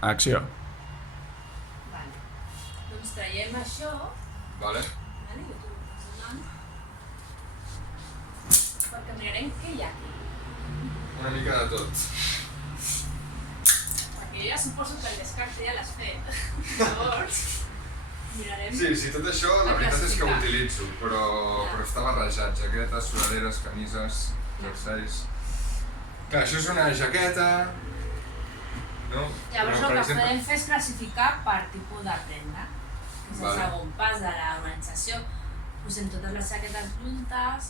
Acció. Vale. Doncs traiem això, Vale? vale? Jo t'ho vaig donant, perquè mirarem què hi ha aquí. Una mica de tot. Perquè jo ja suposo que el descarte ja l'has fet. Llavors, mirarem... Sí, tot això la veritat és que ho utilitzo, però està barrejat. Jaquetes, sudaderes, camises, jerseis... Clar, això és una jaqueta... No? Llavors el que podem fer és classificar per tipus de prenda. És el segon pas de l'organització. Posem totes les jaquetes juntes,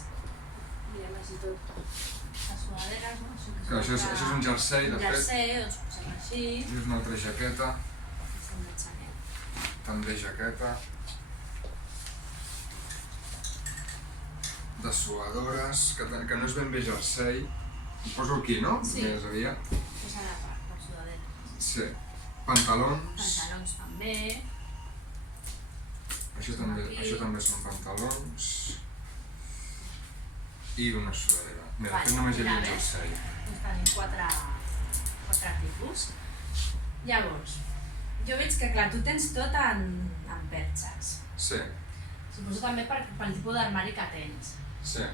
mirem així tot les sudaderes, no? Clar, això és un jersei, de fet. Un jersei, doncs posem així. I és una altra jaqueta. Posem la jaqueta. També jaqueta. De suadores, que no és ben bé jersei. Ho poso aquí, no? Sí. Més aviat. Posa la part, per sudaderes. Sí. Pantalons. Pantalons també. Això també són pantalons. I una sudadera. Mira, de fet només hi havia un jersei. Doncs tenim quatre tipus. Llavors, jo veig que clar, tu tens tot en perxes. Sí. Suposo també pel tipus d'armari que tens. Sí.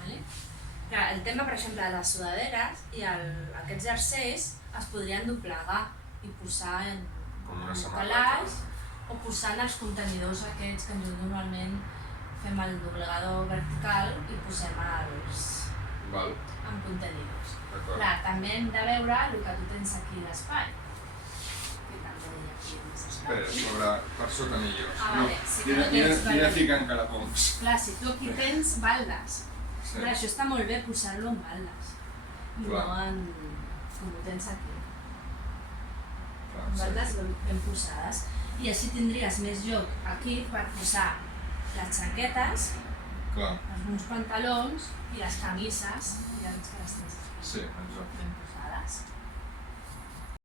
Vale? Clar, el tema, per exemple, de les sudaderes i aquests jerseis es podrien doblegar i posar en calaix o posar en els contenidors aquests que normalment fem el doblegador vertical i posem en contenidors. Clar, també hem de veure el que tu tens aquí a l'espai. Que també hi ha aquí més espai. Espera, per sota millor. Vale, sí que no tens Mira ficant carapoms. Clar, si tu aquí tens baldes. Clar, això està molt bé posar-lo en baldes. I no en... com ho tens aquí. En baldes ben posades. I així tindries més lloc aquí per posar les jaquetes, alguns pantalons i les camises, ja veig que les tens ben posades.